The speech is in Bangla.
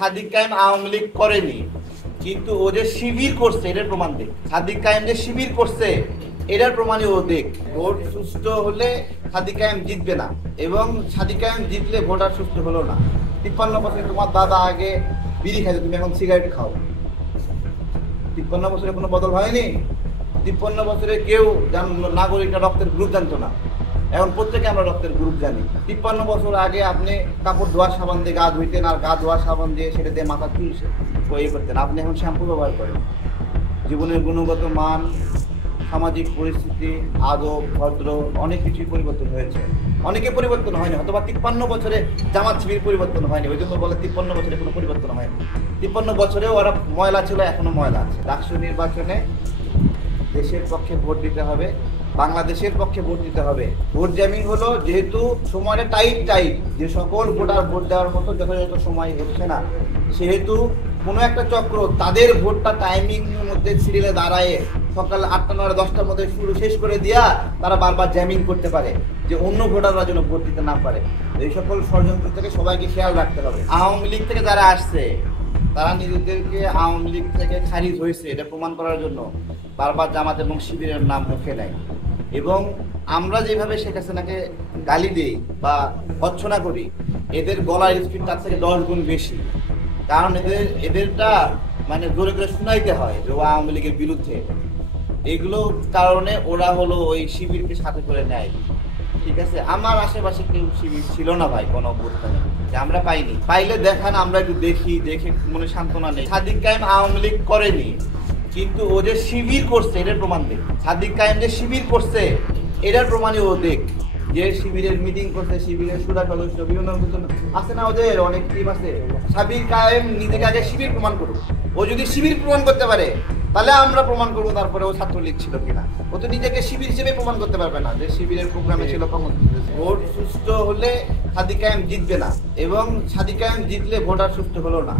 সাদিক কায়েম আওয়ামী লীগ করেনি, কিন্তু ও যে শিবির করছে এটার প্রমাণ দেখ। সাদিক কায়েম যে শিবির করছে এটার প্রমাণই ও দেখ। ভোট সুষ্ঠু হলে সাদিক কায়েম জিতবে না, এবং সাদিক কায়েম জিতলে ভোট আর সুষ্ঠু হলো না। 53 বছরে তোমার দাদা আগে বিড়ি খাইতো, তুমি এখন সিগারেট খাও। 53 বছরে কোনো বদল হয়নি। 53 বছরে কেউ নাগরিকরা রক্তের গ্রুপ জানতো না, এখন প্রত্যেকে আমরা রক্তের গ্রুপ জানি। 53 বছর আগে আপনি কাপড় ধোয়ার সাবান দিয়ে গা ধুইতেন, আর গা ধোয়ার সাবান দিয়ে সেটা দিয়ে মাথা চুলছে করতেন। আপনি এখন শ্যাম্পু ব্যবহার করেন। জীবনের গুণগত মান, সামাজিক পরিস্থিতি, আদব, ভদ্র অনেক কিছুই পরিবর্তন হয়েছে। অনেকে পরিবর্তন হয়নি, অথবা 53 বছরে জামাত শিবির পরিবর্তন হয়নি, ওই জন্য বলে 53 বছরে কোনো পরিবর্তন হয়নি। 53 বছরেও ওরা ময়লা ছিল, এখনো ময়লা আছে। রাষ্ট্র নির্বাচনে দেশের পক্ষে ভোট দিতে হবে, বাংলাদেশের পক্ষে ভোট দিতে হবে। ভোট জ্যামিং হলো, যেহেতু সময়টা টাইট, যে সকল ভোটার ভোট দেওয়ার মতো যথাযথ সময় হচ্ছে না, সেহেতু কোনো একটা চক্র তাদের ভোটটা টাইমিং মধ্যে সিরিয়ালে দাঁড়ায় সকাল 8টা 9টা 10টার মধ্যে শেষ করে দিয়া তারা বারবার জ্যামিং করতে পারে, যে অন্য ভোটাররা যেন ভোট দিতে না পারে। এই সকল ষড়যন্ত্র থেকে সবাইকে খেয়াল রাখতে হবে। আওয়ামী লীগ থেকে যারা আসছে তারা নিজেদেরকে আওয়ামী লীগ থেকে খারিজ হয়েছে এটা প্রমাণ করার জন্য বারবার জামাত এবং শিবিরের নাম মুখে নেয়। এবং আমরা যেভাবে শেখ হাসিনাকে গালি দিই বা ভৎসনা করি, এদের গলার স্পিড তার থেকে 10 গুণ বেশি। কারণ এদেরটা মানে জোরে করে শুনাইতে হয় যে ও আওয়ামী লীগের বিরুদ্ধে। এগুলো কারণে ওরা হলো ওই শিবিরকে সাথে করে নেয়। ঠিক আছে, আমার আশেপাশে কেউ শিবির ছিল না ভাই, কোনো অবস্থা নেই যে আমরা পাইনি। পাইলে দেখান, আমরা একটু দেখে মনে সান্ত্বনা নেই। সাদিক কায়েম আওয়ামী লীগ করেনি, কিন্তু ও যে শিবির করছে এটার প্রমাণ দেখ। সাদিক কায়েম যে শিবির করছে এটার প্রমাণই ও দেখ, যে শিবিরের মিটিং করছে, শিবিরের সুরা সদস্য বিভিন্ন আছে না, ওদের অনেক টিম আছে। সাদিক কায়েম নিজেকে আগে শিবির প্রমাণ করুক। ও যদি শিবির প্রমাণ করতে পারে তাহলে আমরা প্রমাণ করবো তারপরে ও ছাত্রলীগ ছিল কিনা। ও তো নিজেকে শিবির হিসেবে প্রমাণ করতে পারবে না যে শিবিরের প্রোগ্রামে ছিল। ভোট সুষ্ঠু হলে সাদিক কায়েম জিতবে না, এবং সাদিক কায়েম জিতলে ভোট আর সুষ্ঠু হলো না।